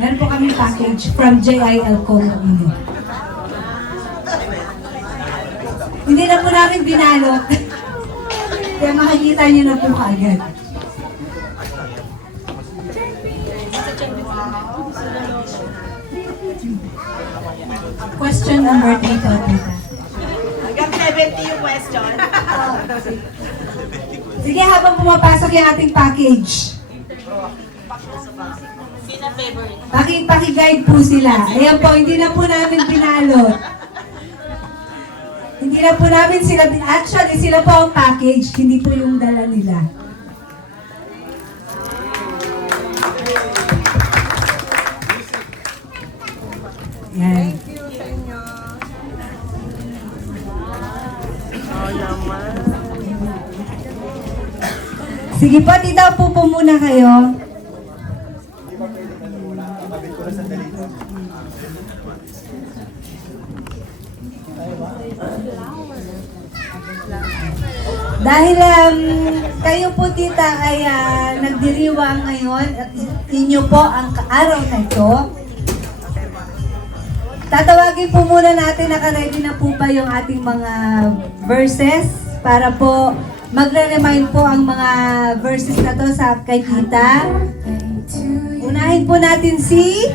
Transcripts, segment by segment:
Meron po kami package from JIL Colombia. Hindi na po namin binalot. Kaya makikita niyo na po kaagad. Question number 3 po, tita. Hanggang 70 yung question. Sige, habang pumapasok yung ating package. Sino favorite? Paki-guide po sila. Ayan po, hindi na po namin binalot. Hindi na po namin sila, actually sila po ang package, hindi po yung dala nila. Yan. Sige po, tita, upo muna kayo. Dahil kayo po, tita, ay nagdiriwang ngayon at inyo po ang araw na ito, tatawagin po muna natin, naka-ready na po ba yung ating mga verses para po magre-remind po ang mga verses na to sa kay tita. Unahin po natin si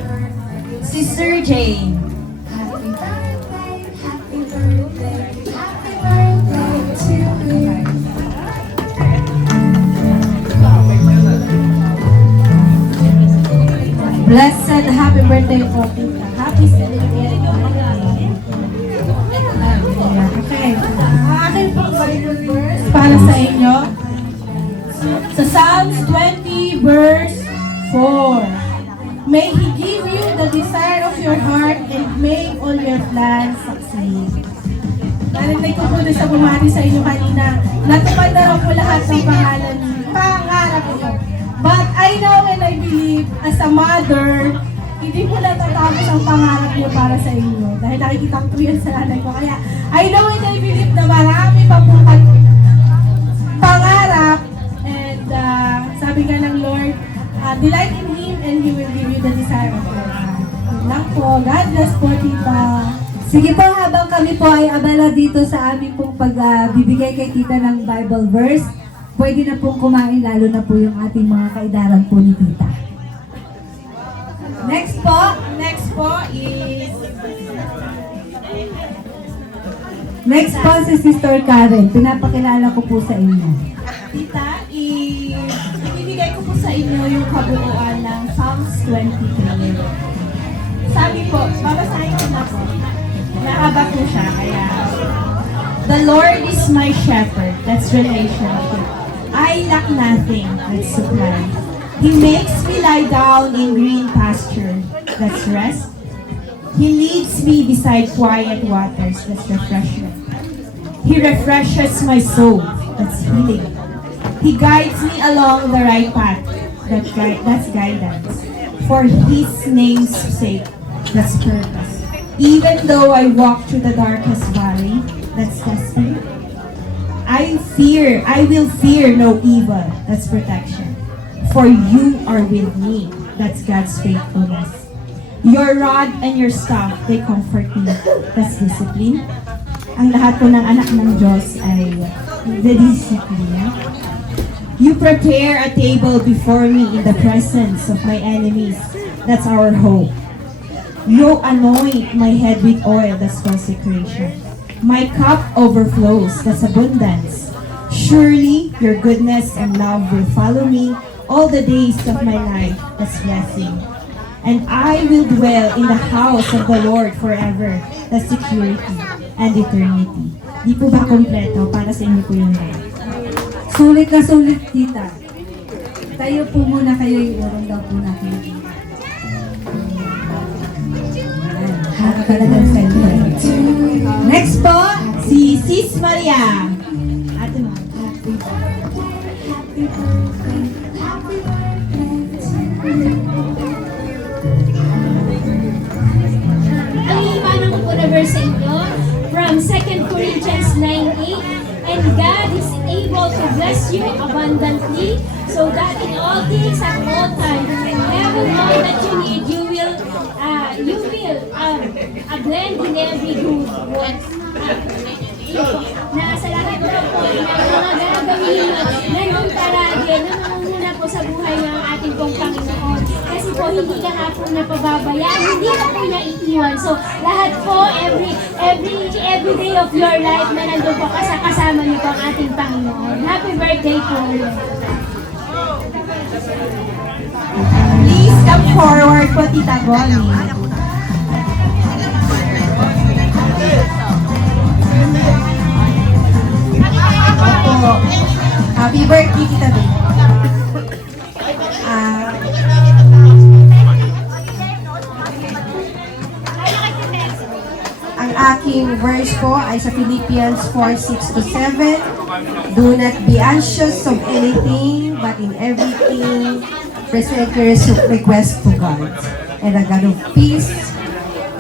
Sister Jane. Blessed happy birthday po, tita. Happy celebration. Okay. Akin po Bible verse para sa inyo. Sa Psalms 20 verse 4. May He give you the desire of your heart and make all your plans succeed. Narinig ko po doon sa bumati sa inyo kanina, natupad na raw po lahat ng pangarap niyo. But I know and I believe, as a mother, hindi po natatapos ang pangarap niyo para sa inyo. Dahil nakikita ko yan sa nanay ko. Kaya, I know and I believe na marami pa po pangarap. And sabi nga ng Lord, delight in Him and He will give you the desire of your heart. Yun lang po. God bless po, tita. Sige po, habang kami po ay abala dito sa aming pong pagbibigay kay tita ng Bible verse, pwede na pong kumain, lalo na po yung ating mga kaidaran po ni tita. Next po is... Next po si Sister Karen. Pinapakilala ko po sa inyo. Tita, ibibigay ko po sa inyo yung kabuuan ng Psalms 23. Sabi po, babasahin ko na po. Mahaba po siya, kaya... The Lord is my shepherd. That's relationship. I lack nothing. That's supply. He makes me lie down in green pasture. That's rest. He leads me beside quiet waters. That's refreshment. He refreshes my soul. That's healing. He guides me along the right path. That's guidance. For His name's sake. That's purpose. Even though I walk through the darkest valley, that's testing. I will fear no evil. That's protection. For you are with me. That's God's faithfulness. Your rod and your staff, they comfort me. That's discipline. Ang lahat po ng anak ng Diyos ay the discipline. You prepare a table before me in the presence of my enemies. That's our hope. You anoint my head with oil. That's consecration. My cup overflows. That's abundance. Surely your goodness and love will follow me all the days of my life. That's blessing. And I will dwell in the house of the Lord forever. That's security and eternity. Di po ba kompleto? Para sa inyo po yung lahat. Sulit na sulit, tita. Tayo po muna kayo, iurong daw po natin. Next po, Si Sis Maria. Ate mo. Ang iiwanan ko po na verse sa inyo from 2 Corinthians 9:8. And God is able to bless you abundantly so that in all things at all times, whenever the more that you need, you will a blend in every good work. Na sa lahat na po ng mga gagawin mo, nandun palagi, namamuna po sa buhay ng ating pong Panginoon. Kasi po, hindi ka nga po napababayaan, hindi ka po naiiwan. So, lahat po, every day of your life na nandun po kasama niyo po ang ating Panginoon. Happy birthday po. Please come forward po, Tita Bonnie. Opo. Happy birthday, Tita Bonnie. Ang aking verse po ay sa Philippians 4:6-7. Do not be anxious of anything, but in everything, present your request to God. And the God of peace,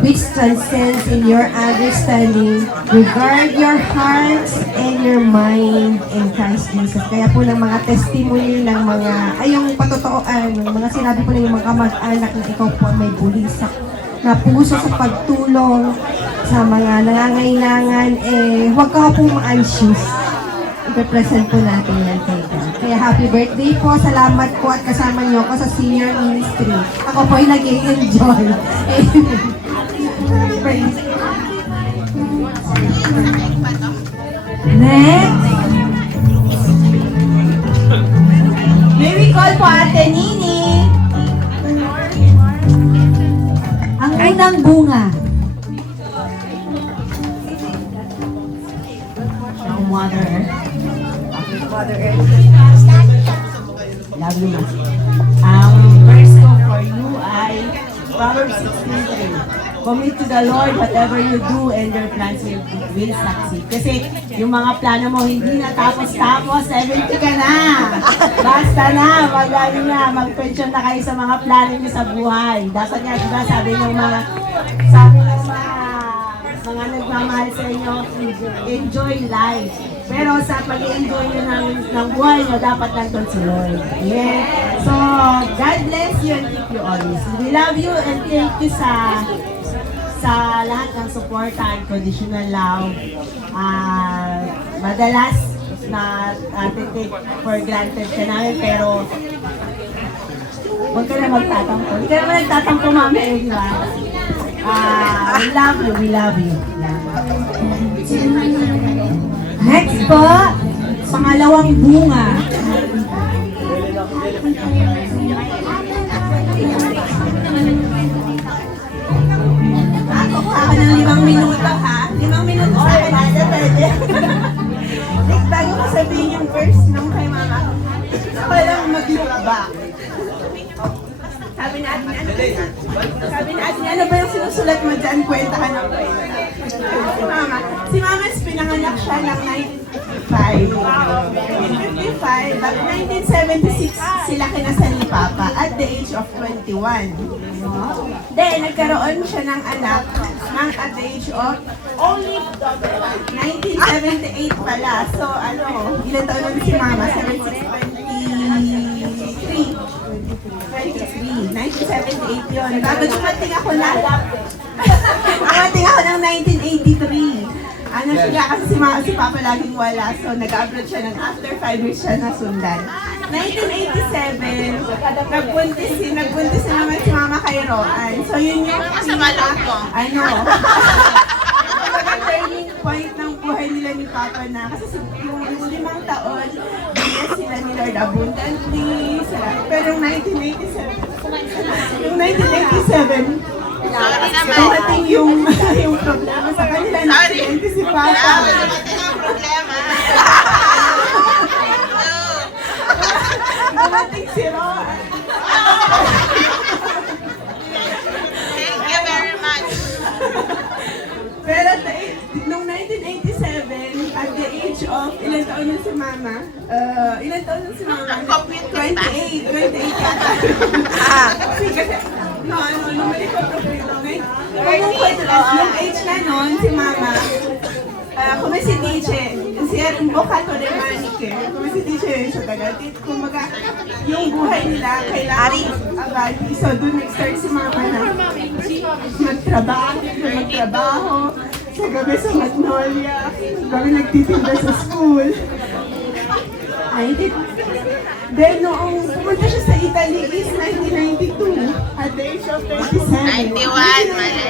which transcends in your understanding, regard your hearts and your mind in Christ Jesus. Kaya po ng mga testimony ng mga, ay yung patotoan, ng mga sinabi po ng mga kamag-anak na ikaw po may bulisak na puso sa pagtulong sa mga nangangailangan, huwag ka po ma-anxious. I-present po natin yan kay God. Kaya happy birthday po. Salamat po at kasama niyo ako sa senior ministry. Ako po ay nag-enjoy. Next. May we call po Ate Nini. Ang unang bunga. Mother Earth. Mother Earth. Love you, ma. Ang verse ko for you ay Proverbs 16:3. Commit to the Lord whatever you do and your plans will succeed. Kasi yung mga plano mo hindi na tapos-tapos, 70 ka na. Basta na, mag-pension na kayo sa mga plano niyo sa buhay. Dapat nga, diba, sabi ng mga nagmamahal sa inyo, enjoy life. Pero sa pag-enjoy nyo ng buhay nyo, dapat nandun si Lord. Yeah. So, God bless you and keep you always. We love you and thank you sa lahat ng support and conditional love. Madalas na take for granted ka namin, pero huwag ka na magtatampo. Hindi ka naman nagtatampo, Mami Edna. We love you. Next po, pangalawang bunga. Ako ng 5 minuto ha? 5 minuto sa akin. Pwede. Next, bago ko sabihin yung verse nung kay Mama, ako lang mag-look back. Sabi natin, ano ba yung sinusulat mo dyan? Kwenta ka ng kwenta. Si Mama, pinanganak siya ng 1955. But 1976, sila kinasal ni Papa at the age of 21. Then, nagkaroon siya ng anak at the age of only 1978 pala. So, ilan taon nun si Mama? 1978 yun. Bago dumating ako ng 1983. Siya kasi si Papa laging wala. So, nag-upload siya ng after 5 years siya nasundan. 1987, nagbuntis na naman si Mama kay Roan. So, yun yung turning point ng buhay nila ni Papa na. Kasi yung 5 taon, yes, sila ni Lord abundantly. Pero yung 1987, dumating yung problema sa kanila. Nag-accidente si Papa. Dumating si Roan. Thank you very much. Pero nung 1987, at the age of, ilan taon na si Mama? Ilan taon na si Mama? 28 yata. Kasi, lumalik ko ito. Yung age na nun, si Mama, kung si DJ hicieron bocato de manicure. Kung si teacher yun sa Tagalog. Kumbaga, yung buhay nila kailangan abadi. So, doon nag-start si mama na magtrabaho. Sa gabi sa Magnolia. Gabi nagtitinda sa school. Then, noong pumunta siya sa Italy is 1992 at the age of 37. 91, mali.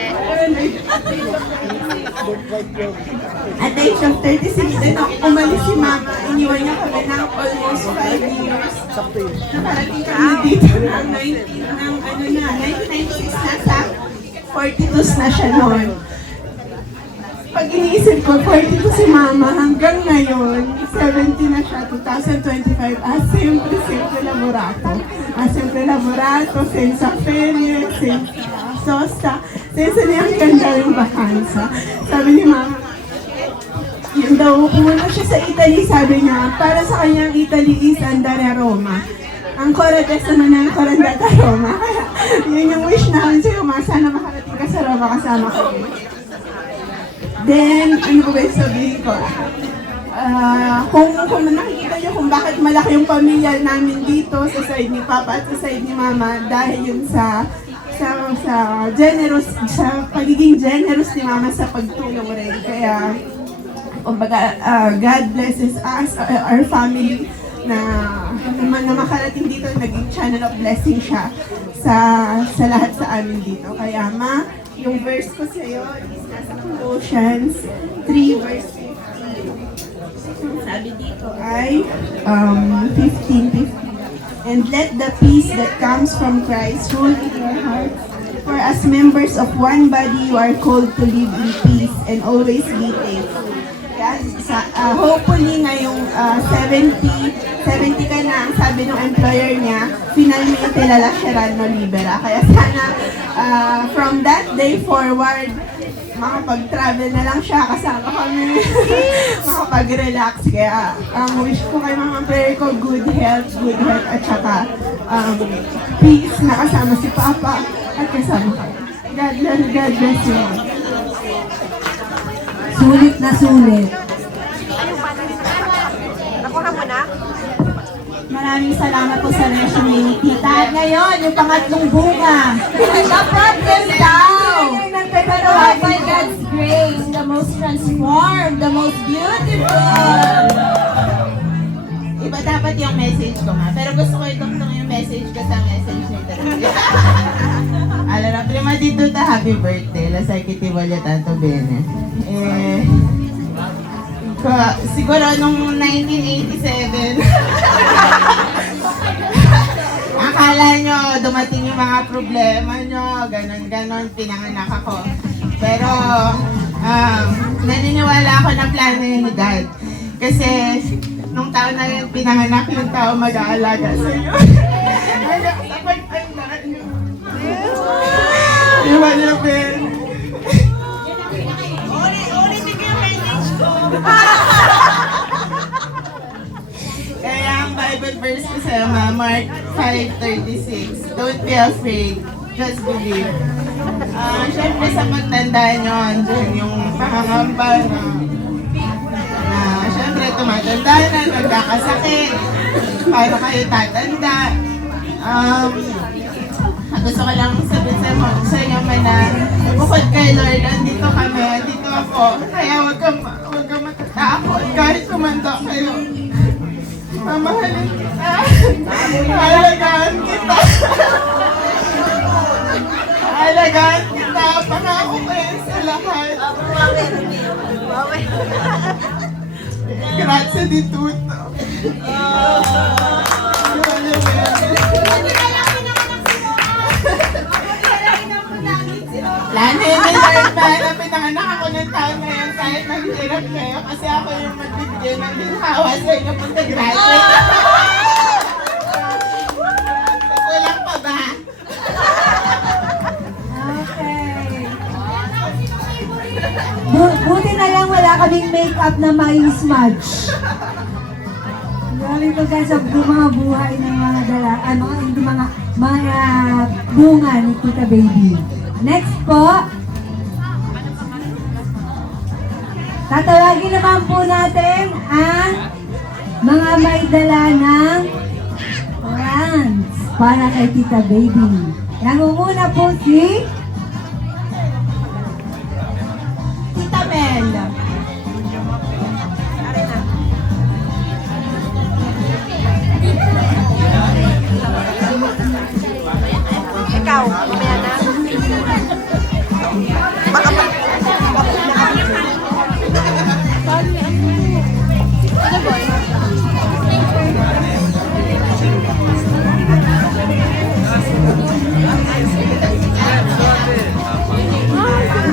At the age of 36, then nung umalis si mama, iniwan niya kami ng almost 5 years. Nakarating kami dito ng 1996 na sa 42s na siya noon. Pag iniisip ko, 42 si mama, hanggang ngayon, 70 na siya, 2025, sempre laborato, senza ferie, senza sosta, senza neanche andare in vacanza. Sabi ni mama, yun daw, pumunta siya sa Italy, sabi niya, para sa kanyang Italy is andare a Roma. Ancora adesso non è ancora andata a Roma. Kaya, yun yung wish namin sa'yo, sana makarating ka sa Roma kasama kami. Then, ano ba yung sabihin ko? Kung nakikita niyo kung bakit malaki yung pamilya namin dito sa side ni Papa at sa side ni Mama, dahil yun sa pagiging generous ni Mama sa pagtulong rin. Kaya, kumbaga, God blesses us, our family, na makarating dito, naging channel of blessing siya sa lahat sa amin dito. Kaya, Ma, yung verse ko sa'yo is nasa Colossians 3 verse 15. Sabi dito ay 15. And let the peace that comes from Christ rule in your hearts. For as members of one body, you are called to live in peace and always be thankful. Kaya, hopefully ngayong 70 ka na, ang sabi ng employer niya, finalmente lalasyaran mo libera. Kaya sana from that day forward, makapag-travel na lang siya, kasama kami, makapag-relax. Kaya wish ko kay mga prayer ko, good health, at saka peace na kasama si Papa at kasama kami. God bless you. Sulit na sulit. Maraming salamat po sa resume ni Tita. At ngayon, yung pangatlong bunga. The problem daw. Pero by God's grace, the most transformed, the most beautiful. Iba dapat yung message ko, ma. Pero gusto ko itong yung message ko sa message nito. Allora, prima di tutto, happy birthday. La sai che ti voglio tanto bene. Siguro nung 1987, akala nyo dumating yung mga problema nyo, ganon, pinanganak ako. Pero, naniniwala ako na plano yun ni God. Kasi, nung taon na yun, pinanganak yung tao mag-aalaga sa'yo. Diba niyo, Ben? Ulitin ko yung message ko. Kaya ang Bible verse ko sa'yo, Mark 5:36. Don't be afraid, just believe. Siyempre sa pagtanda nyo, andyan yung pangangamba na siyempre tumatanda na, nagkakasakit. Paano kayo tatanda? Gusto ko lang sabihin sa inyo na bukod kay Lord, andito kami, andito ako. Kaya huwag kang matatakot kahit tumanda kayo. Mamahalin kita. Alagaan kita. Alagaan kita. Pangako ko yan sa lahat. Grazie di tutto. Plano yun ni Lord ba na pinanganak ako ng taon ngayon kahit naghihirap kayo kasi ako yung magbibigay ng ginhawa sa inyo pag nag-graduate. Kulang pa ba? Okay. Buti na lang wala kaming makeup na may smudge. Galing ko guys sa mga buhay ng mga mga bunga ni Tita Baby. Next po. Tatawagin naman po natin ang mga may dala ng plants para kay Tita Baby. Nangunguna po si Tita Mel.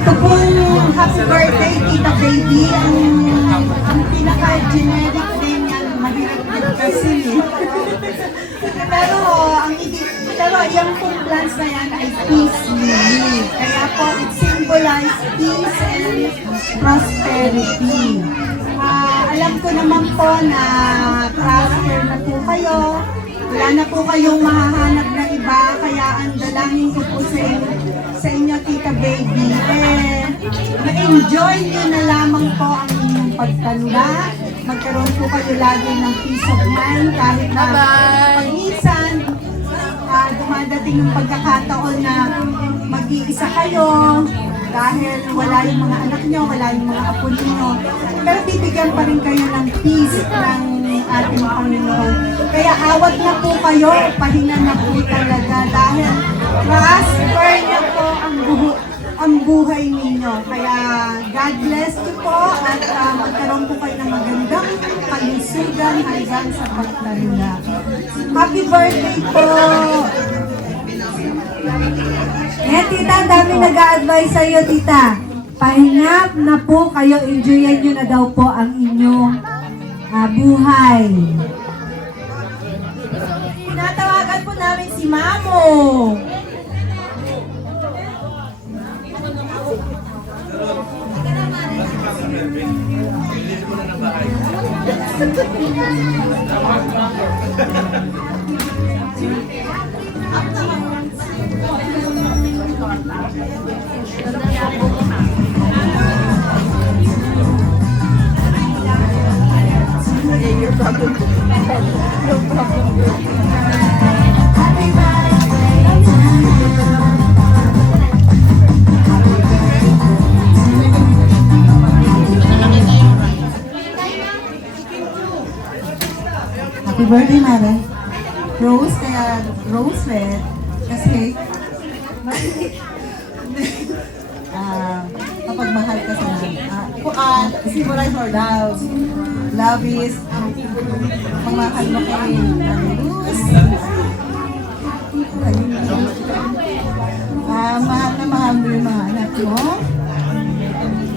Ito pong happy birthday, Tita Baby. Ang pinaka-generic name niyan, mahirap kasi pero yung pong plants na yan ay peace lily. Kaya po, it symbolize peace and prosperity. Alam ko naman po na prosper na po kayo. Wala na po kayong mahahanap na iba. Kaya ang dalangin ko po sa inyo, Tita Baby, ma-enjoy nyo na lamang po ang inyong pagtanda. Magkaroon po kayo lagi ng peace of mind kahit na pag-minsan dumadating yung pagkakataon na mag-iisa kayo dahil wala yung mga anak nyo, wala yung mga apo nyo. Pero bibigyan pa rin kayo ng peace ng ating Panginoon. Kaya awat na po kayo, pahinga na po talaga dahil prosper niya po ang buhay ninyo. Kaya God bless you po at magkaroon po kayo ng magandang kalusugan hanggang sa pagtanda. Happy birthday po! Eh, tita, ang dami nag-a-advise sa'yo, tita. Pahinga na po kayo, enjoyan nyo na daw po ang inyong buhay. Tinatawagan po namin si Mamo. Happy birthday, Mare. Rose, kaya Rose Red. Kasi, kapag mahal ka sa symbolize for love. Love is, pagmahal mo kay Rose. Mahal na mahal mo yung mga anak mo.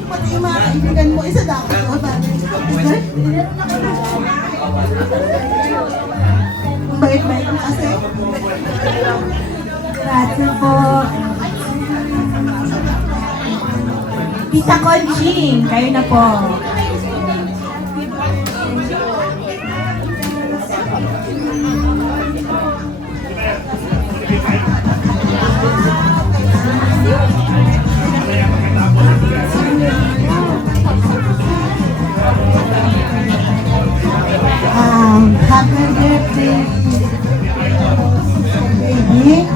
Pati yung mga kaibigan mo, isa dapat ko ba? Bait-bait mo kasi. Grazie po. Tita Conching, kayo na po. Happy birthday, baby,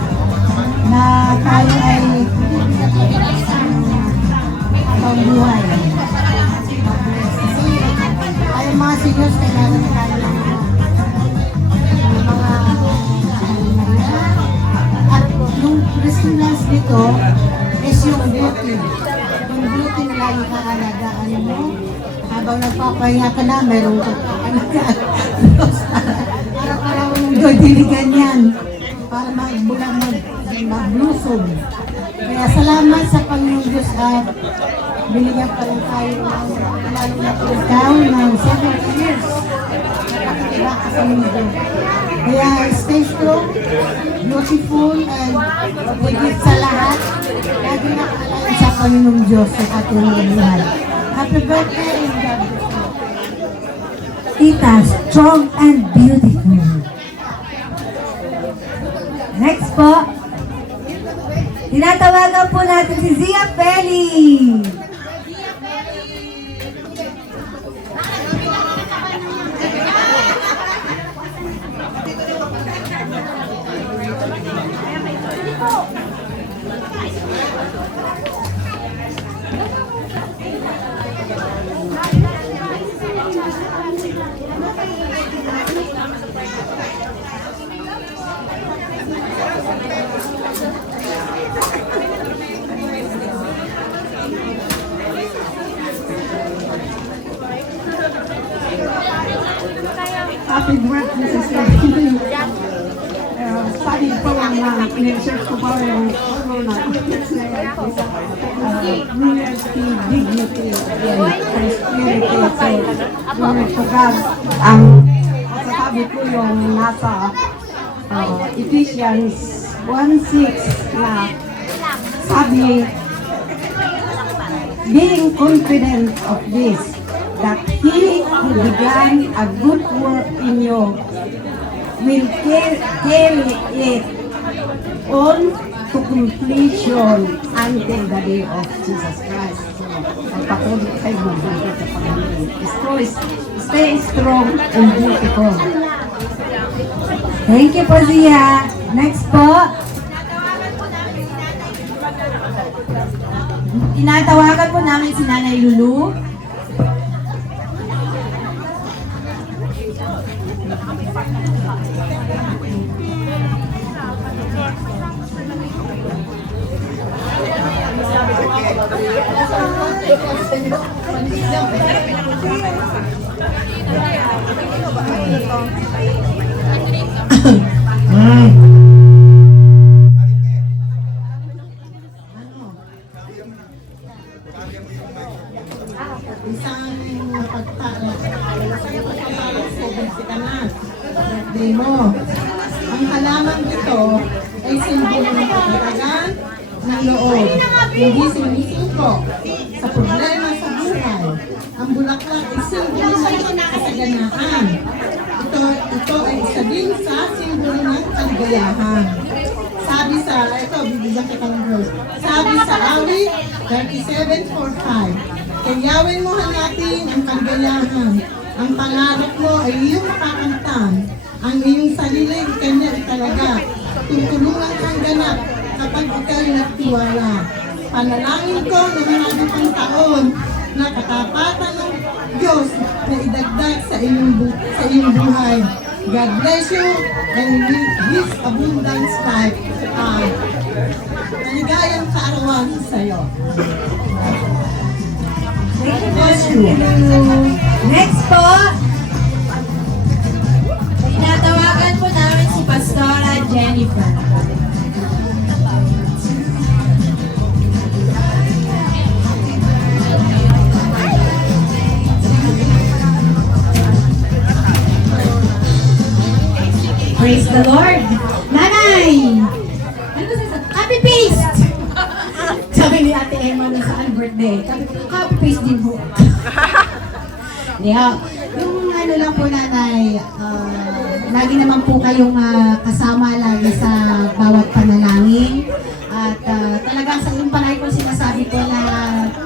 na tayo ay pangbuhay. Ay mga seniors, kailangan na tayo ng mga at yung resemblance nito is yung beauty. Yung beauty na lagi kakalagaan mo. Habang nagpapahinga ka na, merong kakalagaan. Araw-araw yung diligan yan para mag-blossom. Kaya salamat sa Panginoon Diyos at binigyan pa rin tayo lalo na po ikaw ng 7 years. Nakakaiba ka sa mundo. Kaya stay strong, beautiful, and higit sa lahat, lagi nakaalala sa Panginoon Diyos sa ating buhay. Happy birthday and God bless you. Tita, strong and beautiful. Next po, tinatawagan po natin si Zia Feli. Happy birthday, Sister Kitty. Sabi ko lang na in-search ko pa yung corona. Loyalty, dignity, and prosperity. So, glory to God. Ang masasabi ko yung nasa Ephesians 1:6 na sabi, being confident of this, that He who began a good work in you will carry it on to completion until the day of Jesus Christ. So, magpatuloy kayo magbigay sa Panginoon. Stay strong and beautiful. Thank you po, Zia. Next po. Tinatawagan po namin si Nanay Lulu. Isang pagtala sa kanas, birthday mo. Ang halaman ito ay simbolo ng katatagan ng loob, hindi sumisuko sa problema sa buhay. Ang bulaklak ay simbolo ng kasaganaan. Ito ay isa din sa simbolo ng kaligayahan. Sabi sa, ito, bibigyan kita ng verse. Sabi sa awit 37:4-5, kayawin mo hanapin ang kaligayahan. Ang pangarap mo ay iyong makakamtan. Ang iyong sarili ay kanya italaga. Tutulungan kang ganap kapag ikaw nagtiwala. Panalangin ko na marami pang taon na katapatan ng Diyos na idagdag sa iyong buhay. God bless you and with His abundance life. Maligayang kaarawan sa iyo. Bless you. Next po. Tinatawagan po namin si Pastora Jennifer. Praise the Lord! Nanay! Ano ba sasabi? Happy Feast! Sabi ni Ate Emma na sa birthday. Sabi ko, happy Feast din po. Yeah. Yung ano lang po, Nanay, lagi naman po kayong kasama lagi sa bawat panalangin. At talagang sa yung palagi ko sinasabi ko na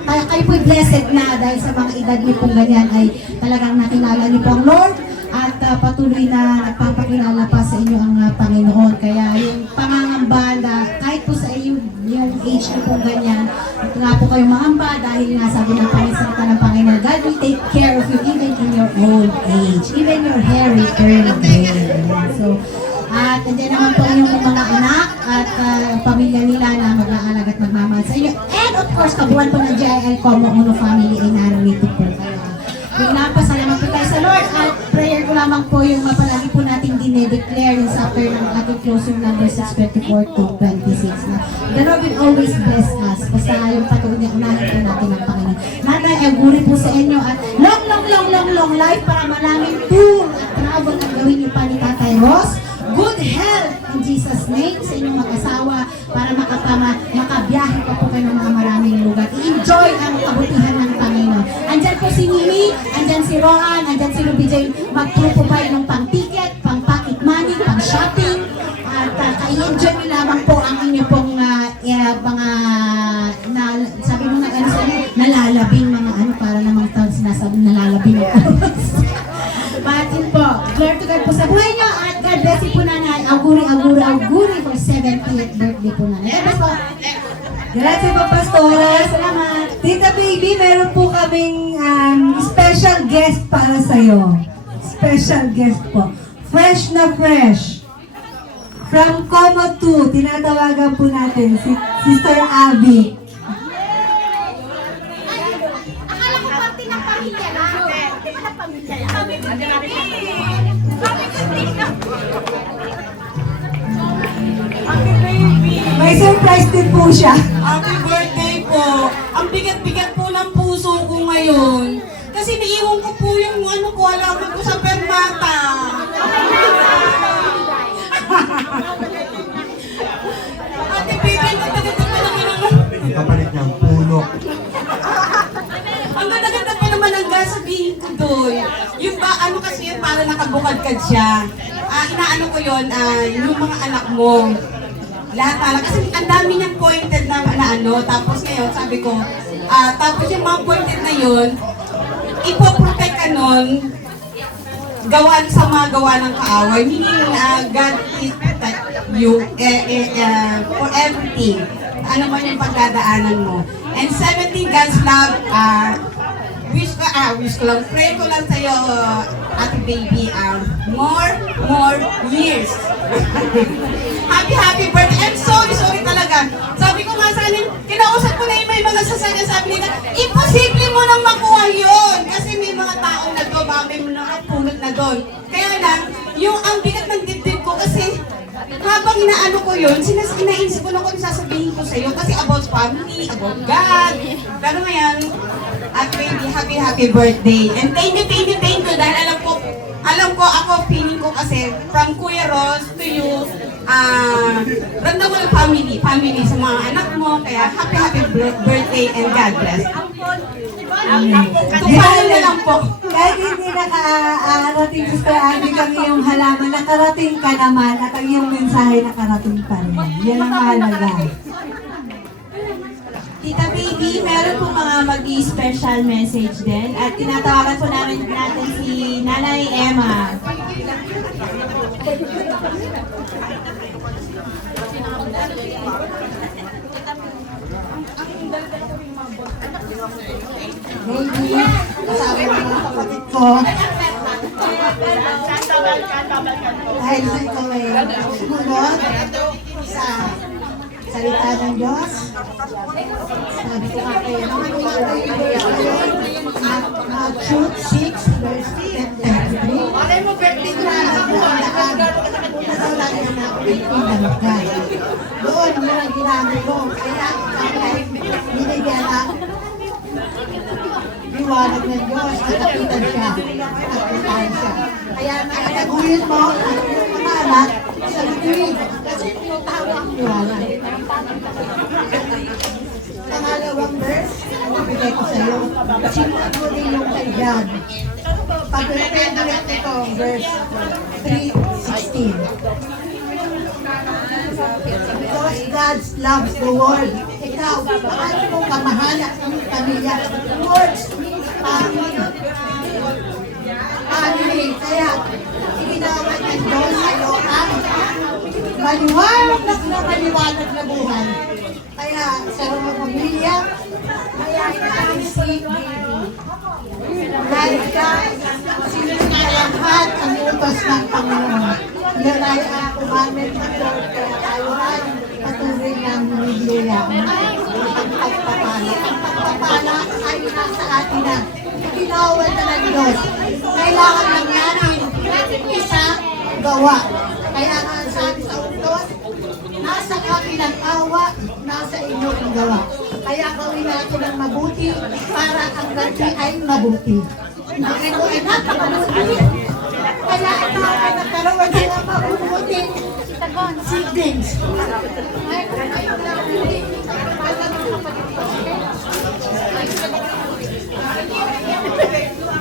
kayo po'y blessed na dahil sa mga edad niyo pong ganyan ay talagang nakilala niyo po ang Lord. At patuloy na nagpapakilala pa sa inyo ang Panginoon. Kaya yung pangangamba na kahit po sa iyo yung age na po ganyan, ito nga po kayong mangamba dahil nga sabi ng Panginoon ng Panginoon, God will take care of you even in your old age, even your hair will turn gray. So, at nandiyan naman po yung mga anak at pamilya nila na mag-aalag at magmamahal sa inyo. And of course, kabuuan po ng GIL Como Uno Family ay narito po kayo. Pinapasalamat po tayo sa Lord at prayer ko lamang po yung mapalagi po natin dinedeclare yung sa prayer ng ating closing number 6:24-26 na the Lord will always bless us basta yung patuloy na unahin po natin ang Panginoon. Nanay, aguri po sa inyo at long life para maraming tour at travel ang gawin niyo pa ni Tatay Ross. Good health in Jesus' name sa inyong mag-asawa para makabiyahe pa po kayo ng mga maraming lugar. Enjoy ang kabutihan ng Panginoon. Andyan po si Mimi, andyan si Rohan, andyan si Ruby Jane. Mag-provide ng pang-ticket, pang-pocket money, pang-shopping. At i-enjoy nyo lamang po ang inyo pong mga, sabi mo na ano sa inyo, nalalabing mga ano, para namang sinasabi nalalabing ako. But yun po, glory to God po sa buhay nyo at God bless you po, Nanay. Auguri for 70th birthday po, Nanay. Basta po. Grazie po, Pastora. Salamat. Tita Baby, meron po kaming special guest para sa'yo. Special guest po. Fresh na fresh. From Como 2, tinatawagan po natin si Sister Abby. Akala ko parte ng pamilya na. Hindi pa na pamilya yan. May surprise din po siya. Happy birthday po. Ang bigat-bigat po ng puso ko ngayon. Kasi naiwan ko po yung ano ko, alaman ko sa permata. Ate Pipi, ang ganda-ganda pa naman ang... Kapalit ng puno. Ang ganda-ganda pa naman ang sabihin ko doon. Yung ba, ano kasi yun, para nakabukadkad siya. Inaano ko yun, yung mga anak mo. Lahat pala. Kasi ang dami niyang pointed na ano. Tapos ngayon, sabi ko, tapos yung mga pointed na yun, ipoprotect ka nun, gawa sa mga gawa ng kaaway. Meaning, God is you for everything. Ano man yung pagdadaanan mo. And 17, God's love, wish ko lang, pray ko lang sa'yo, ate baby, more years. Happy birthday. I'm sorry talaga. Sabi ko nga sa anin, kinausap ko na yung may mga sasanya, sabi nila, imposible mo nang makuha yun. Kasi may mga tao na doon, baka may nakapulot na doon. Kaya lang, yung ang bigat ng dibdib ko kasi, habang inaano ko yun, inaisip ko na kung sasabihin ko sa'yo kasi about family, about God. Pero ngayon, at baby, happy birthday. And thank you dahil alam ko ako, feeling ko kasi from Kuya Ros to you, ramdam mo ng family sa mga anak mo, kaya happy birthday and God bless. Tupahan na lang po. Kahit hindi nakarating sa Ate kang iyong halaman, nakarating ka naman at ang iyong mensahe nakarating pa rin. Yan ang mahalaga. Tita Baby, meron po mga mag-i-special message din at tinatawagan po natin si Nanay Emma. Baby, kasama ng mga kapatid ko. Dahil sa ikaw ay sumunod sa salita ng Diyos. Sabi ko nga kayo, Matthew 6, verse 10-33. Doon mo ang ginagawa. Kaya kami binigyan ng liwanag ng Diyos, nakapitan siya, nakapitan siya. Kaya nakataguyod mo ang iyong mga anak sa bituin, kasi tinutawa ang liwanag. Pangalawang verse, ang ibigay ko sa iyo, sinunod yung kay God. Pag-repent ulit ito, verse 3:16. Because God loves the world. Ikaw, paano mo kamahala sa iyong pamilya? Words means family. Family. Kaya, ibinawan ng Diyos sa iyo ang maliwanag na buhay. Kaya, sa mga pamilya, kaya ang sweet baby. Dahil ka, sinasalahan ang utos ng Panginoon. Yan ay ang commandment ng Lord. Kaya tayo ay patuloy ng Biblia. Ang pagpapala. Ang pagpapala ay nasa atin na. Pinawal na ng Diyos. Kailangan lang natin isa gawa. Kaya nga sabi sa utos, nasa akin ang awa, nasa inyo ang gawa. Kaya gawin natin ang mabuti para ang ganti ay mabuti. Ang ito ay napakabuti. Kaya ito ay nagkaroon sila mabubuti siblings.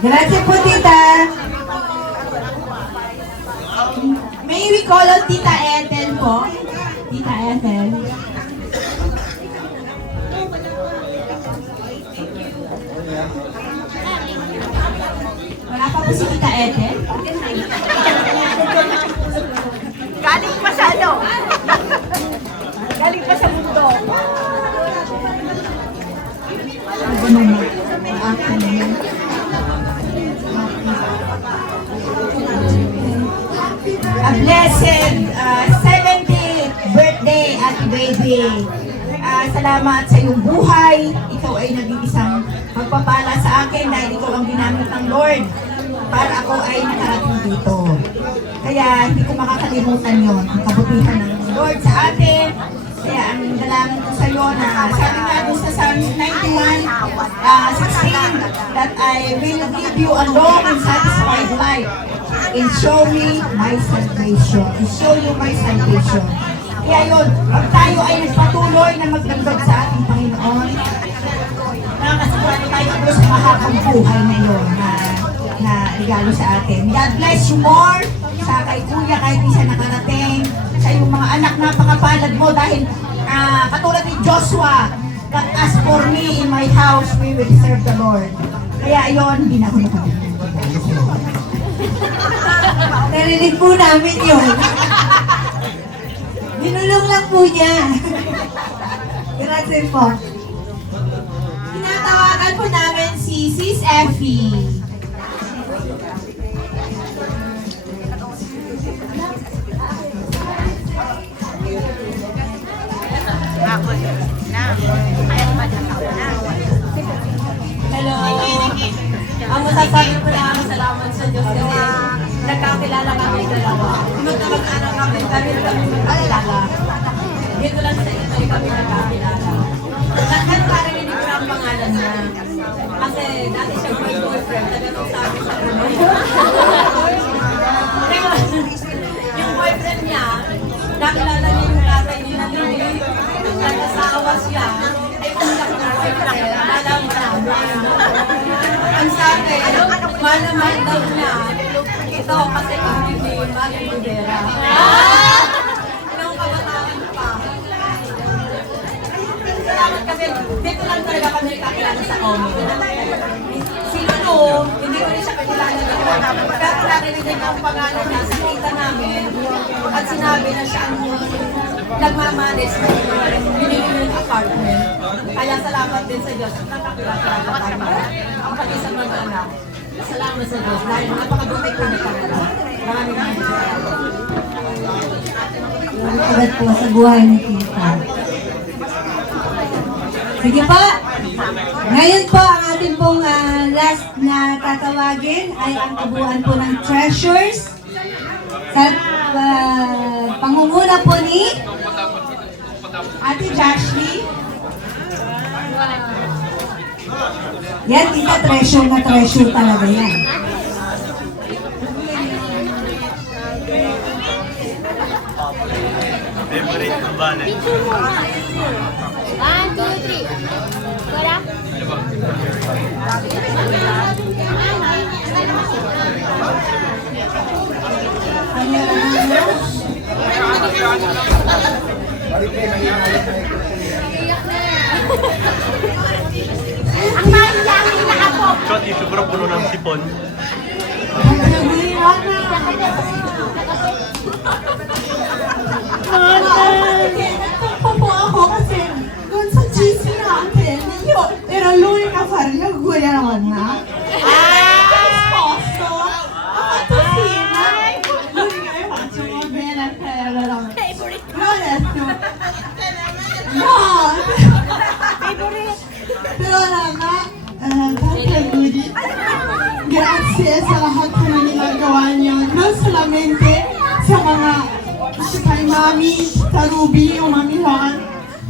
Grazie po, tita. May we call out Tita Ethel po. Tita Ethel. Wala pa po si Tita Ethel? Galing pa sa ano? Galing pa sa mundo. A blessed 70th birthday at baby. Salamat sa iyong buhay. Ikaw ay naging isang magpapala sa akin dahil ikaw ang ginamit ng Lord para ako ay nakarating dito. Kaya hindi ko makakalimutan yon, ang kabutihan ng Lord sa atin. Kaya ang dalangin ko sa iyo na sabi nga doon sa Psalms 91, 16, that I will give you a long and satisfied life and show me my salvation. And show you my salvation. Kaya yun, pag tayo ay nagpatuloy na magdagdag sa ating Panginoon, nakakasigurado tayo po sa mahabang buhay na yun na regalo sa atin. God bless you more sa kay Kuya kahit di siya nakarating, sa iyong mga anak, napakapalad mo dahil katulad ni Joshua, that as for me in my house, we will serve the Lord. Kaya yun, hindi na ako nakabigyan. Narinig po namin yun. Dinulong lang po niya. Grazie po. Tinatawagan po namin si Sis Effie. Hello! Ang masasabi ko lang, salamat sa Diyos kasi nagkakilala kami dalawa. Magkamag-anak kami magkakilala. Dito lang sa Italy kami nagkakilala. Kahit parang hindi ko lang pangalan niya. Kasi dati siya boyfriend, naganong sa akin sa ulo. Yung boyfriend niya, nakilala niya yung tatay ni Lili. Nagkasawa siya. Ay, kung ako ng boyfriend, alam mo namin. Ang sabi, mahal daw niya. Ito kasi kami ni Maring Rivera. Nung kabataan pa. Salamat kami. Dito lang talaga kami kakilala sa Omi. Si Lulu, hindi ko rin siya kakilala dito. Pero narinig din ang pangalan niya sa kita namin. At sinabi na siya ang nagmamalis na binili ng apartment. Kaya salamat din sa Diyos at nakakilala tayo. Ang pag-isang mga anak. Salamat sa Diyos dahil napakabuti ko na talaga. Maraming salamat. Agad po sa buhay ni Tita. Sige po. Ngayon po, ang ating pong last na tatawagin ay ang kabuuan po ng treasures. Sa pangunguna po ni Ate Joshly. Yan, Tita, treasure na treasure talaga yan. Favorite ko ba na? 1, 2, 3. Wala? Ang mahiyahin na ako. Shot, yung siguro puno ng sipon. Nagtampo po ako kasi doon sa GC natin, pero l'unica fare gli auguri alla donna. Sposo, Amatosina. L'unica che faccio va bene allora. Però ho detto, no! Pero Rama, tanti auguri. Grazie sa lahat po na ginagawa niyo. Non solamente sa mga kay Mami, Tita Ruby, o Mami Juan,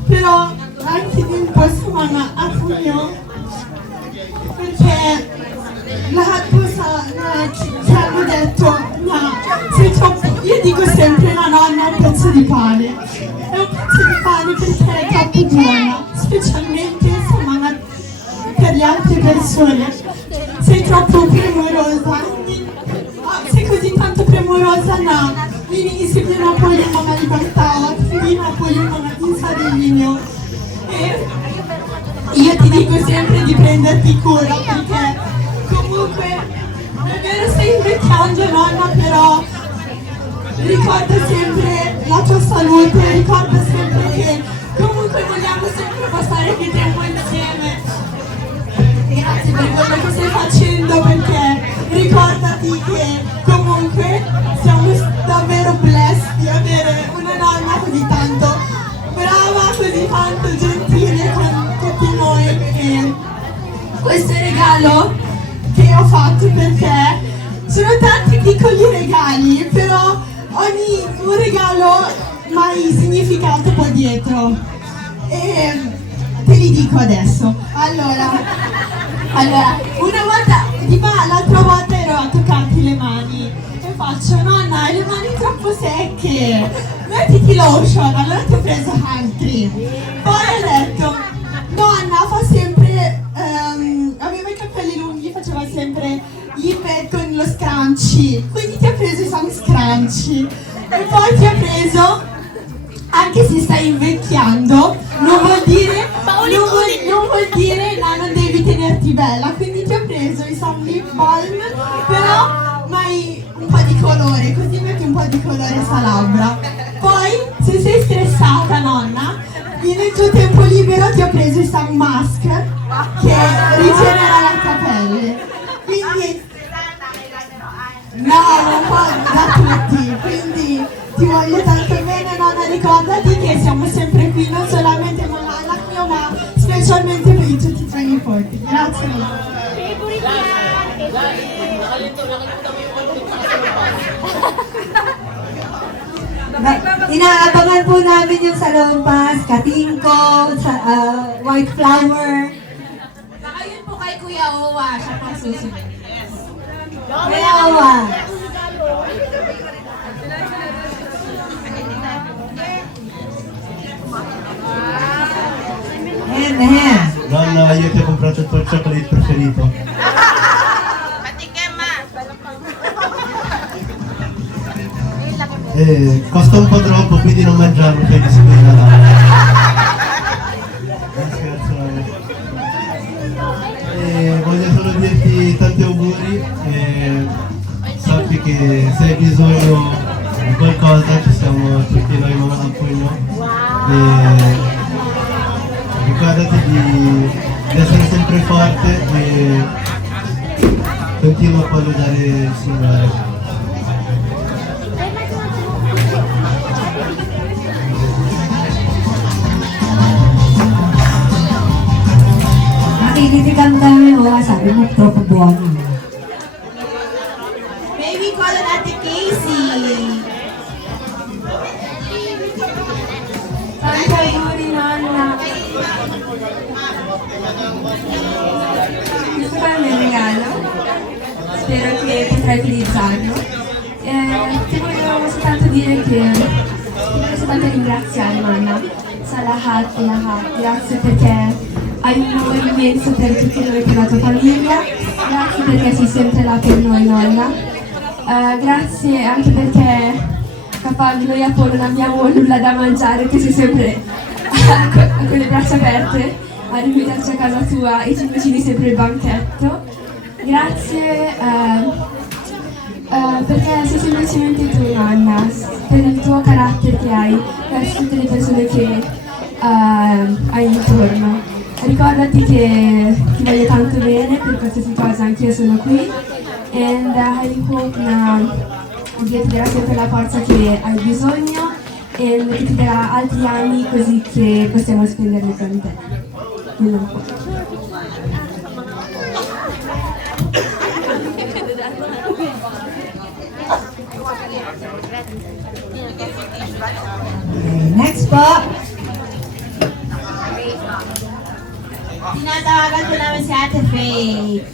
pero anche din po sa mga apo niyo. Perché lahat po sa ci hanno detto na sei troppo, io dico sempre la nonna è un pezzo di pane. È un pezzo di pane perché è troppo buona, specialmente sa mga per le altre persone. Sei troppo premurosa. Sei così tanto premurosa na iniisip niyo na po yung mga ibang tao at hindi na po yung mga sarili niyo. Io ti dico sempre di prenderti cura perché comunque è vero stai invecchiando nonna, però ricorda sempre la tua salute, ricorda sempre che comunque vogliamo sempre passare più tempo insieme. Grazie per quello che stai facendo perché ricordati che comunque siamo davvero blessed di avere una nonna così tanto brava, così tanto gentile con tutti noi. E questo regalo che ho fatto perché sono tanti piccoli regali, però un regalo ma il significato poi dietro. E te li dico adesso. Allora, una volta, l'altra volta ero a toccarti le mani e faccio, nonna, hai le mani troppo secche, mettiti lotion, allora ti ho preso hand cream. Poi ho detto, nonna fa sempre, aveva i capelli lunghi, faceva sempre gli pet con lo scrunchie, quindi ti ha preso i sun scrunchie. E poi ti ha preso, anche se stai invecchiando, non vuol dire no, non devi tenerti bella, quindi ti ho preso i sun lip balm, però mai un po' di colore, così metti un po' di colore a labbra. Poi, se sei stressata, nonna, nel tuo tempo libero ti ho preso i sun mask che rigenera la pelle. Quindi no, non può da tutti, quindi ti voglio tanto bene, nonna, ricordati che siamo sempre qui, non solamente con l'Alacmio, ma specialmente per tutti i tuoi nipoti. Grazie mille. Inaabangan po namin yung salompas, katingko, white flower. Baka yun po kay Kuya Owa, siya pang susunod. Kuya Owa. Nonna, io ti ho comprato il tuo chocolate preferito. Costa un po' troppo, quindi non mangiarlo, fai di sicuro. Scherzo. Voglio solo dirti tanti auguri e sappi che se hai bisogno di qualcosa ci siamo tutti noi mamma al pugno. E ricordati di essere sempre forte e continua a lodare il Signore. Nakikitikan kami, sabi mo, troppo buwan. Baby, call on Ate Casey. Tanti auguri, nonna. Questo qua è il mio regalo. Spero che potrai utilizzarlo. Ti voglio soltanto dire che ti voglio soltanto ringraziare, nonna. Sa lahat. Grazie perché hai un amore immenso per tutti noi, per la tua famiglia. Grazie perché sei sempre là per noi, nonna. Grazie anche perché kapag noi a po' non abbiamo nulla da mangiare, che sei sempre con le braccia aperte a invitarci a casa tua e ci cucini sempre il banchetto. Grazie perché sei semplicemente tu, nonna, per il tuo carattere che hai verso tutte le persone che hai intorno. Ricordati che ti voglio tanto bene per qualsiasi cosa, anche io sono qui. And I hope Dio ti darà sempre la forza che hai bisogno e che ti darà altri anni così che possiamo spenderli con te. Next po. Tinatawagan ko namin si Ate Faye.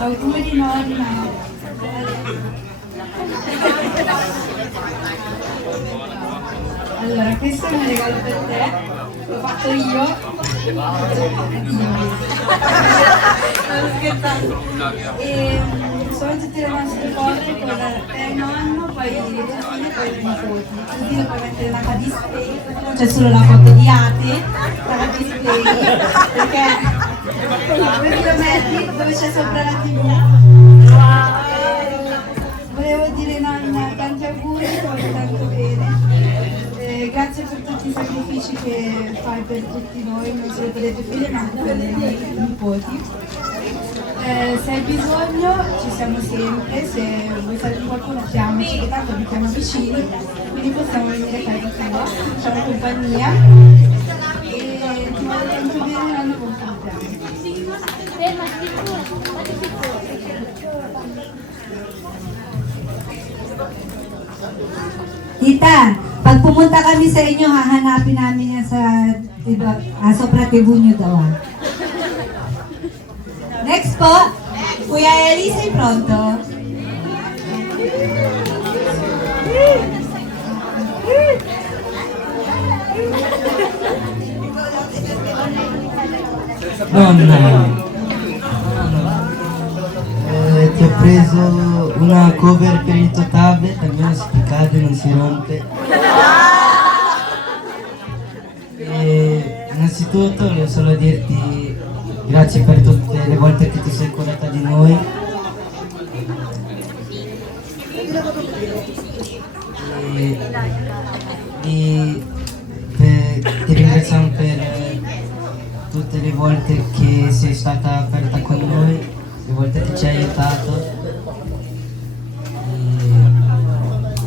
Auguri, nonna. Allora, questo è un regalo per te, l'ho fatto io. Sto scherzando. E sono tutte le nostre cose con il nonno, poi le figlie, poi le nipoti. Così lo puoi mettere nella display, non c'è solo la foto di Ate, la display, perché così lo metti dove c'è sopra la TV. Volevo dire, nonna, tanti auguri, ti voglio tanto bene. Grazie per tutti i sacrifici che fai per tutti noi, non solo per le tue figlie ma anche per le nipoti. Se hai bisogno ci siamo sempre, se vuoi stare con qualcuno chiamaci, che tanto abitiamo vicini, quindi possiamo venire a casa tua, facciamo compagnia e ti voglio tanto bene, nonna, buon compleanno. Ben, mag-picture. Mag-picture. Tita, pag pumunta kami sa inyo, hahanapin namin yan sa Sopratibunyo daw. Next po, Kuya Elise Pronto. Ti ho preso una cover per il tuo tablet, almeno si cade non si rompe. Innanzitutto volevo solo dirti grazie per tutte le volte che ti sei curata di noi. Ti ringraziamo per tutte le volte che sei stata aperta con noi, le volte che ci hai aiutato.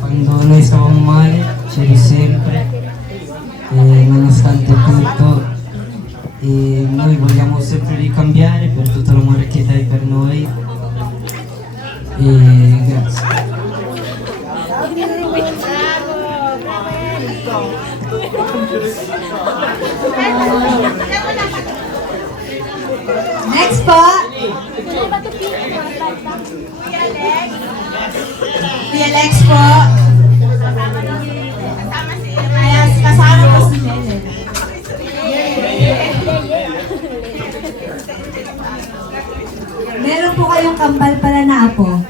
Quando noi stavamo male c'eri sempre, nonostante tutto, e noi vogliamo sempre ricambiare per tutto l'amore che dai per noi. E grazie. Next po, Kuya Lex po. Yes, kasama po si Helen. meron po kayong kambal pala na apo.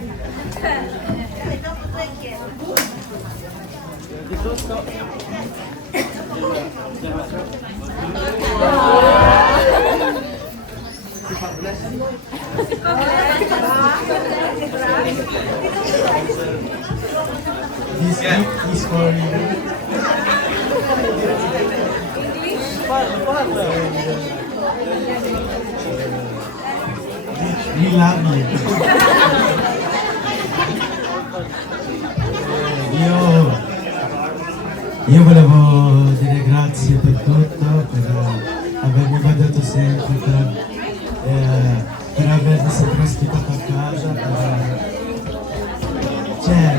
This gift is for you. We love you. Io volevo dire grazie per tutto, per avermi guardato sempre, per avermi sempre ospitato a casa,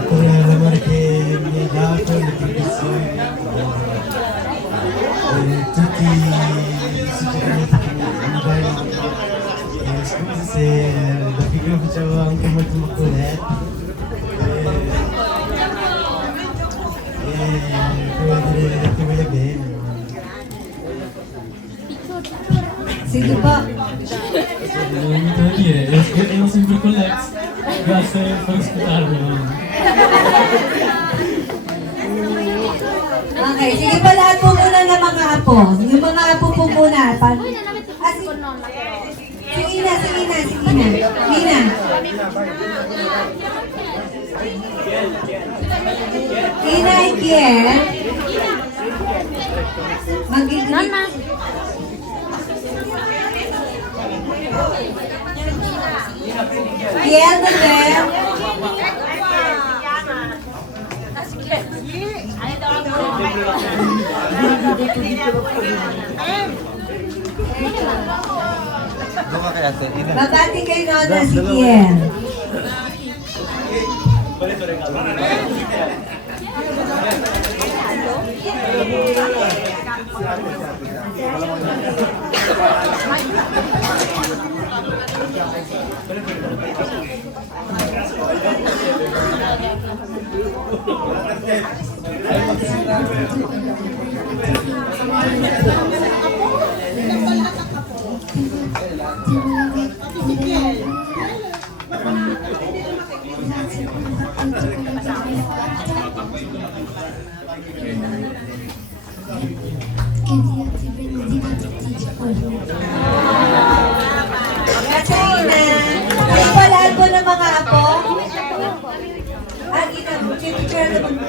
per l'amore che mi hai dato, le protezioni, tutti i suggerimenti che mi dai. Scusi se da piccolo facevo anche molto moccoletto. Come dire, ti voglio bene. Sige po. Non devo dire, ero sempre con l'ex, grazie per ospitarmi. Okay, sige po lahat po muna ng mga apo. Yung mga apo po muna. Sige na. Ina y Kiel. Nonna. Kiel na din. Babati kay Nona si Kiel. Sige po lahat po ng mga apo. Picture naman.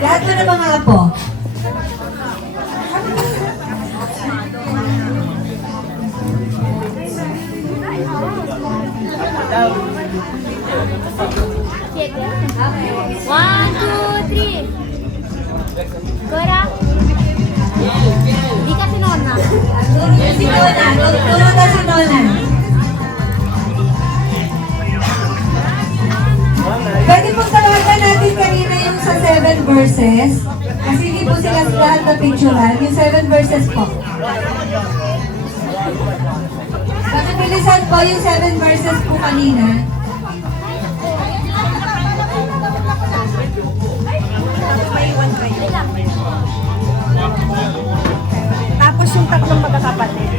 Lahat ko na mga apo. One, two, three. Gora. Di ka tinona. Si Nona. Turo na si Nona. Pwede po tawagan natin kanina yung sa 7 verses. Kasi hindi po sila lahat na picturean. Yung 7 verses po. Pakibilisan po yung 7 verses po kanina. Tapos yung tatlong magkakapatid.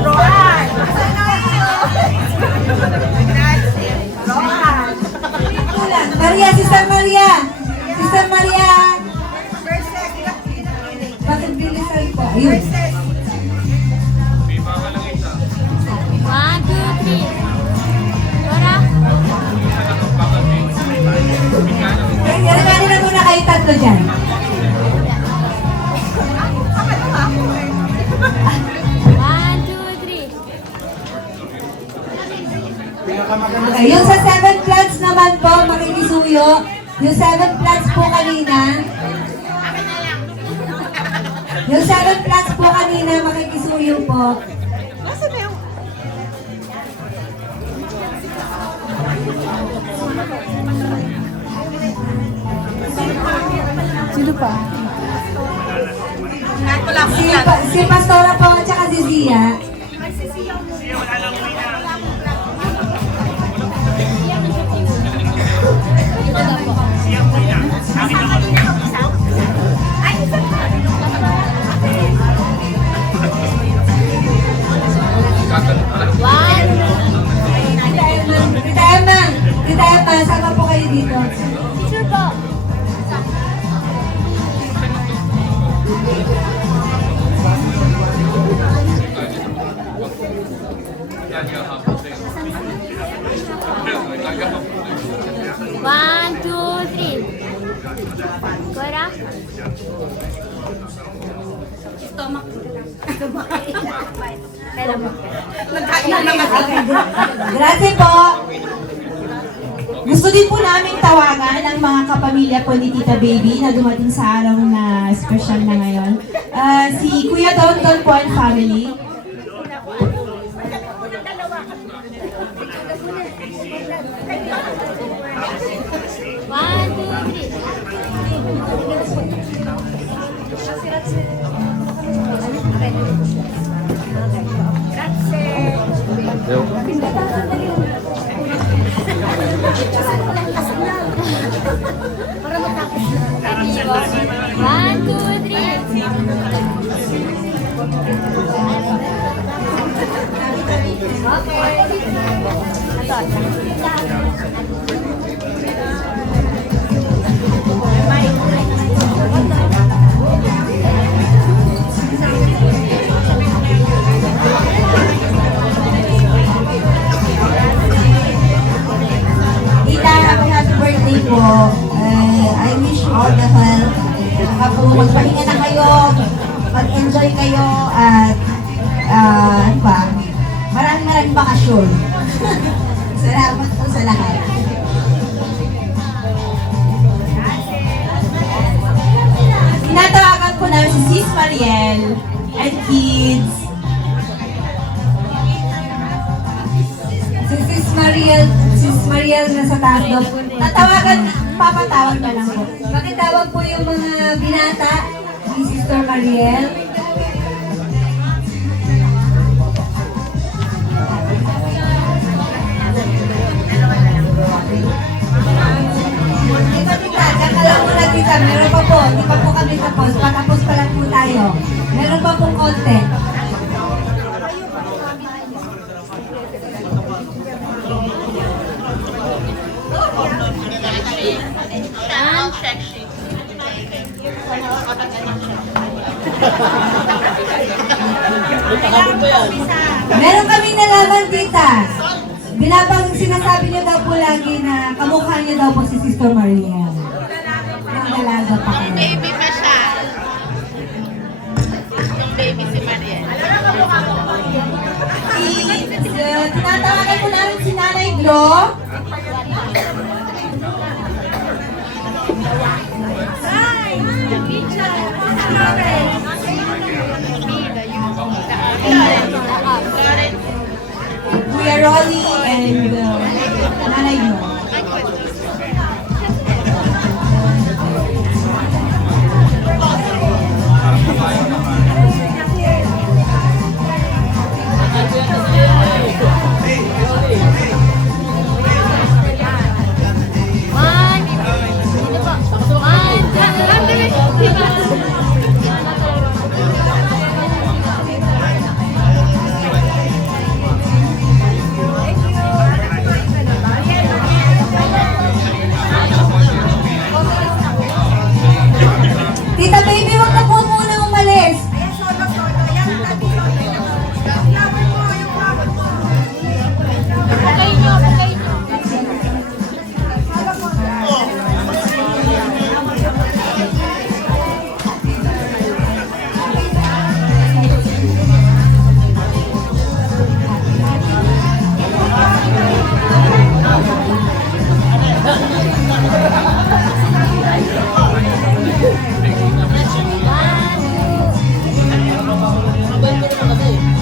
Rohan! Rohan! Maria, Sister Maria! Sister Maria! Pakibilisan po. Ayun. One, two, three. Gora. Kaya na muna kayo tatlo dyan. One, two, three. Okay, yung sa 7 plants naman po, makikisuyo. Yung 7 plants po kanina. Yung 7 plants po kanina, makikisuyo po. Sino pa? Si Pastora po at saka si Zia. Tita Emma, sama po kayo dito. Picture po. One, two, three. Gora. Grazie po. Gusto din po namin tawagan ang mga kapamilya po ni Tita Baby na dumating sa araw na special na ngayon. Si Kuya Don Don po and family. One, two, three. One, two, three. Tita, happy birthday po. I wish you all the health. Saka po, magpahinga na kayo, mag-enjoy kayo, at ano ba, maraming bakasyon. Salamat po sa lahat. Tinatawagan po namin si Sis Mariel and kids. Si Sis Mariel nasa taas daw. Papatawag ka lang po. Pakitawag po yung mga binata ni Sister Mariel. Tita, dyan ka lang muna tita. Meron pa po. Hindi pa po kami tapos. Patapos pa lang po tayo. Meron pa pong konti. Kailangan po yan. Meron kami nalaman, tita. Sinasabi niyo daw po lagi na kamukha niyo daw po si Sister Mariel. Nang dalaga pa kayo. Baby pa siya. Yung baby si Mariel. Tinatawagan ko namin si Nanay Glo. Kuya Rolly and Nanay Glo. Tita Baby, huwag na po muna umalis.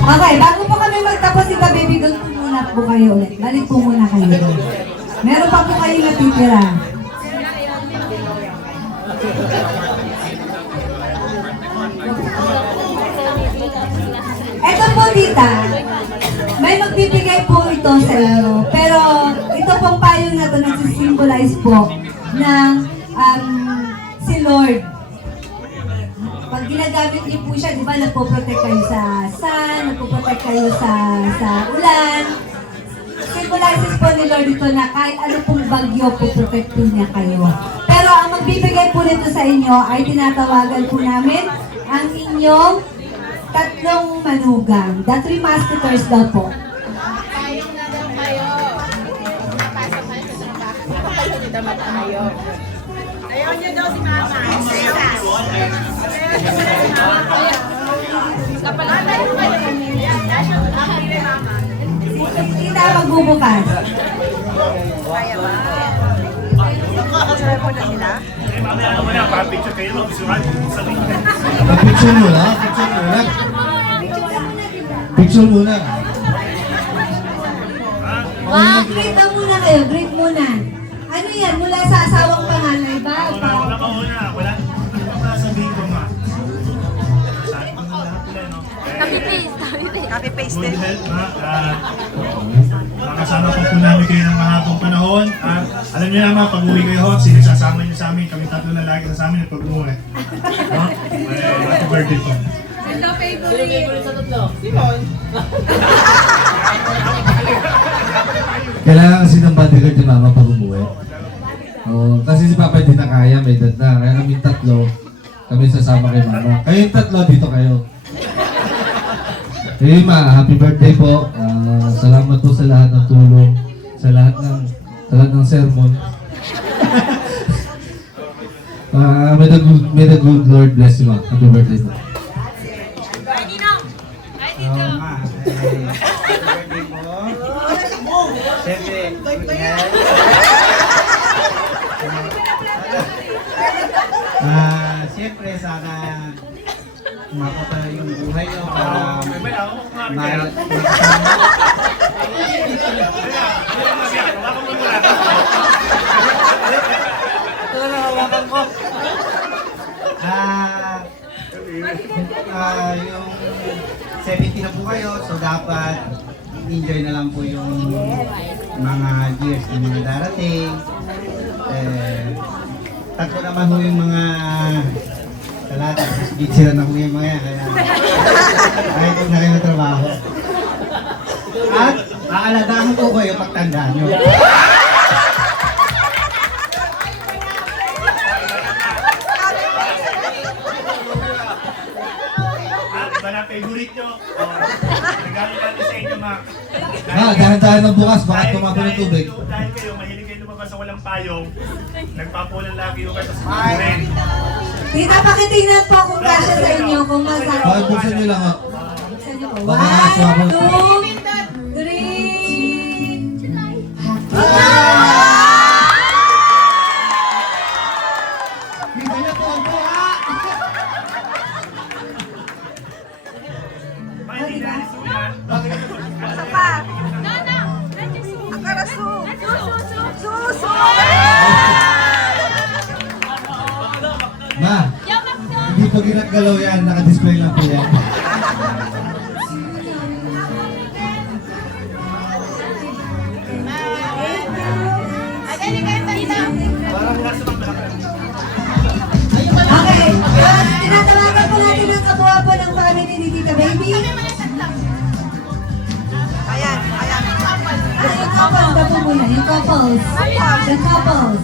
Okay, bago po kami magtapos, Tita Baby, doon po muna po kayo ulit. Balik po muna kayo doon. Meron pa po kayo natitira. Eto po, tita. May magbibigay po ito sa inyo. Pero ito pong payong na ito nagsisimbolize po ng si Lord. Pag ginagamit niyo po siya, di ba, nagpo-protect kayo sa sun, nagpo-protect kayo sa ulan. Symbolizes po ni Lord ito na kahit ano pong bagyo, po-protect po niya kayo. Pero ang magbibigay po nito sa inyo ay tinatawagan po namin ang inyong tatlong manugang. The 3 musketeers daw po. Payong na daw kayo. Napasok kayo sa trabaho. Nakapagod na mata kayo. Ayaw niyo daw si Mama. Tita, magbubukas. Picture muna, picture muna. Picture muna. Greet na muna kayo, greet muna. Ano yan, mula sa asawang panganay ba? Wala ka una, wala sabihin ko nga. Copy-paste. Good health, makasama po namin kayo ng mahabang panahon. At alam niyo naman, pag uwi kayo, sinasama niyo sa amin. Kami tatlo na lagi sa amin at pag-uwi. Happy birthday po. Kailangan kasi ng bodyguard ni Mama pag umuwi. Kasi si Papa hindi na kaya, may edad na. Kaya kami tatlo, kami sasama kay Mama. Kayong tatlo, dito kayo. Hey Ma, happy birthday po. Salamat po sa lahat ng tulong, sa lahat ng sermon. May the good Lord bless you, Ma. Happy birthday po. Siyempre, sana makapala yung buhay nyo para ito na hawakan ko. Yung 70 na po kayo, so dapat enjoy na lang po yung mga years na mga darating. Takbo naman ho yung mga talata, bitira na ho yung mga yan, kaya kahit huwag na kayo na trabaho. At aaladahan ko kayo pagtandaan nyo. Iba na favorite nyo. Regalo natin sa inyo. Ma. Dahan-dahan ng bukas, baka tumabo ng tubig. Dahil kayo, mahilig kayo lumabas sa walang payong, nagpapulan lagi yung kayo sa rin. Tita, pakitingnan po kung kasya sa inyo, kung masarap. Bakit buksan nyo lang, Buksan niyo po. Baka 1, 2, 3. Kita niyo po ang buha! Mahilig na rin suyan. Ma, hindi pa ginagalaw yan, naka-display lang po yan. Okay, tinatawagan po natin ang kabuha po ng family ni Tita Baby. Ayan. Yung couples na po muna, yung couples. The couples.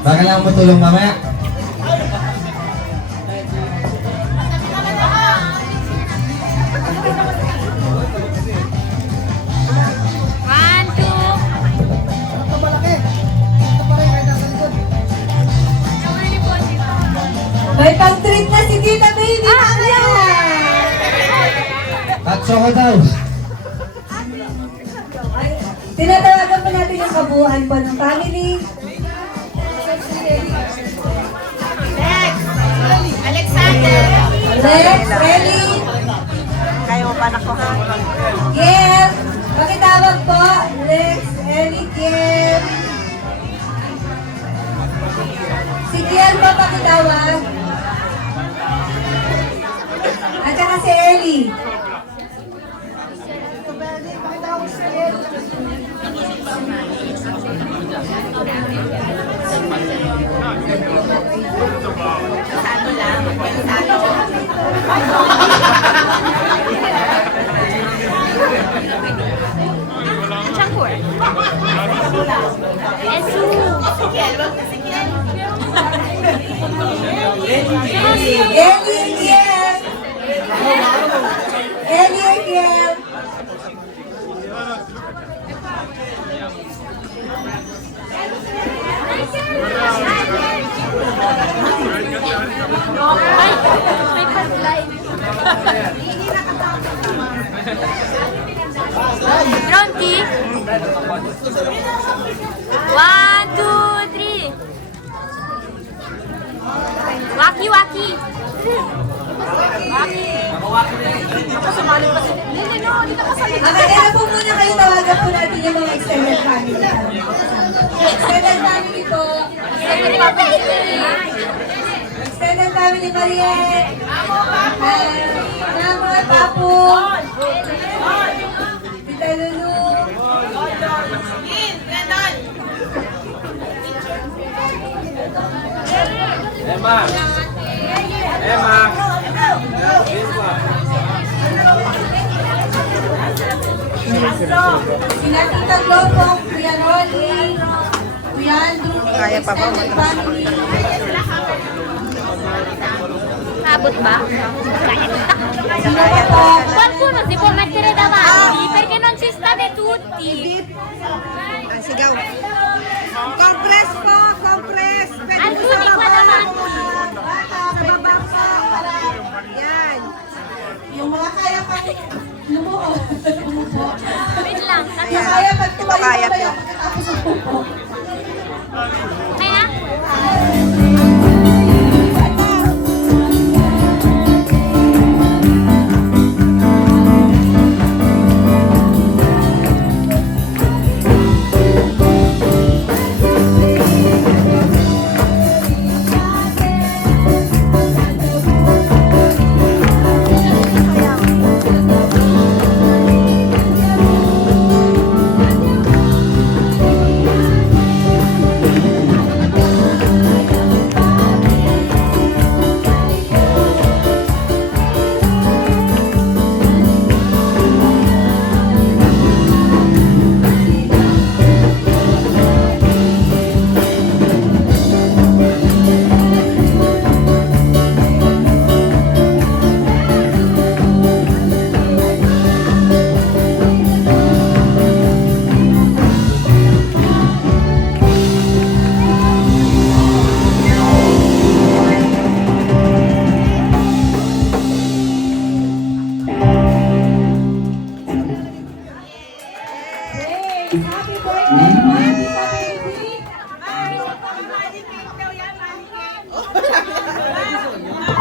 Baka kailangan mo tulong mamaya. One, two. May pang-treat na si Tita Baby mamaya. At soko daw. Tinatawagan po natin yung kabuuan po ng family. Alexander! Lex, Ellie, Kaya mo pa nakuha? Kiel. Pakitawag po. Lex, Ellie, Kiel. Si Kiel po pakitawag. At saka si Ellie. Ellie, Kiel. Ellie, Kiel. Bronte. One, two, three. Waki, waki. Okay, kaya po muna kayo tawagan po natin yung mga extended family. Extended family po. Extended family Mariette. Namoy, Papu. Tita Lulu. Sina Tita Glo po, Kuya Rolly, Kuya Andrew, extended family. Abot ba? Sino pa po? Qualcuno si può mettere davanti perché non ci state tutti. Sigaw. Compress po, compress. Pwede po Alcuni sa qua baba. davanti. Sa baba po. Yan. Yung mga kaya pang lumuho. Lumuho. Wait lang. Yung kaya pag tumayo kaya mamaya po. pagkatapos ng pupo. Kaya?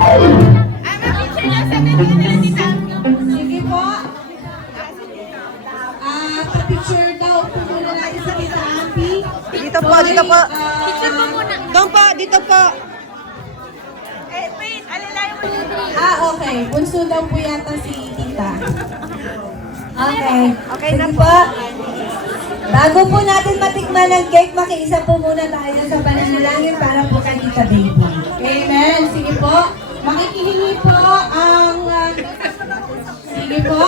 Sige po. Pa-picture daw po muna natin sa Tita Ampi. Dito po, dito po. Picture po muna. Doon po, dito po. Okay. Bunso daw po yata si Tita. Okay. Okay na Sige po. Bago po natin matikman ang cake, makiisa po muna tayo sa pananalangin para po kay Tita Baby. Amen. Sige po. Makikihingi po ang... sige po.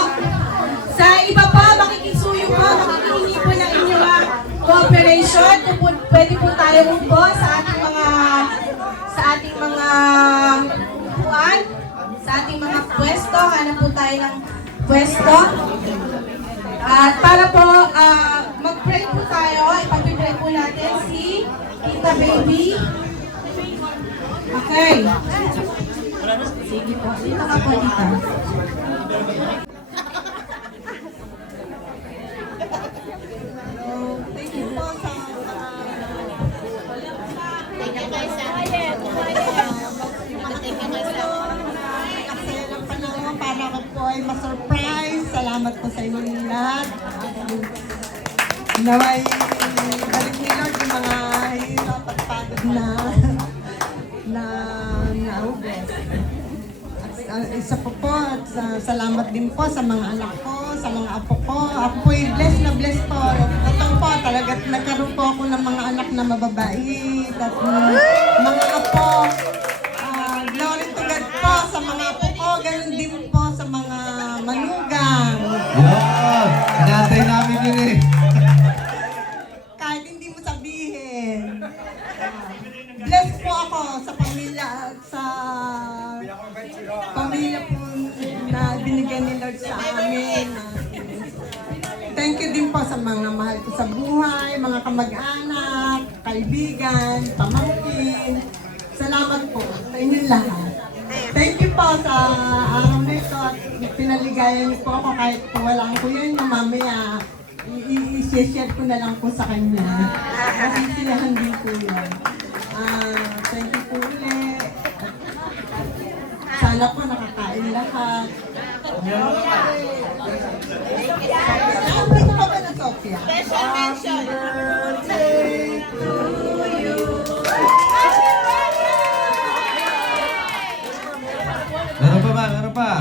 Sa iba pa, makikisuyo po. Makikihingi po ng inyong cooperation. Kung pwede po tayo po sa ating mga upuan, sa ating mga pwesto. Hanap po tayo ng pwesto. At para po mag-pray po tayo, ipag-pray po natin si Tita Baby. Okay. Sige po. Dito ka po, Tita. Thank you po sa Aksaya ng panahon para ako po ay ma-surprise. Salamat po sa inyong lahat. Naway, balik ni Lord yung mga hirap at pagod na naubos. At isa po at salamat din po sa mga anak ko, sa mga apo ko. Ako po ay bless na bless po. Totoo po, talaga nagkaroon po ako ng mga anak na mababait at mga apo. Glory to God po sa mga apo ko, ganun din po sa mga manugang. Yan! Inantay namin yun eh. Kahit hindi mo sabihin. Bless po ako sa pamilya at sa pamilya po na binigyan ni Lord sa amin. Thank you din po sa mga mahal ko sa buhay, mga kamag-anak, kaibigan, pamangkin. Salamat po sa inyong lahat. Thank you po sa araw na ito at pinaligayan niyo po ako kahit po wala ko yun. Mamaya i-share ko na lang po sa kanya. Kasi siyahan din po yun. Thank you po ulit. Sana po nakakain lahat. Ano pa ba na Sophia? Special mention. Birthday to you. Meron pa ba? Meron pa?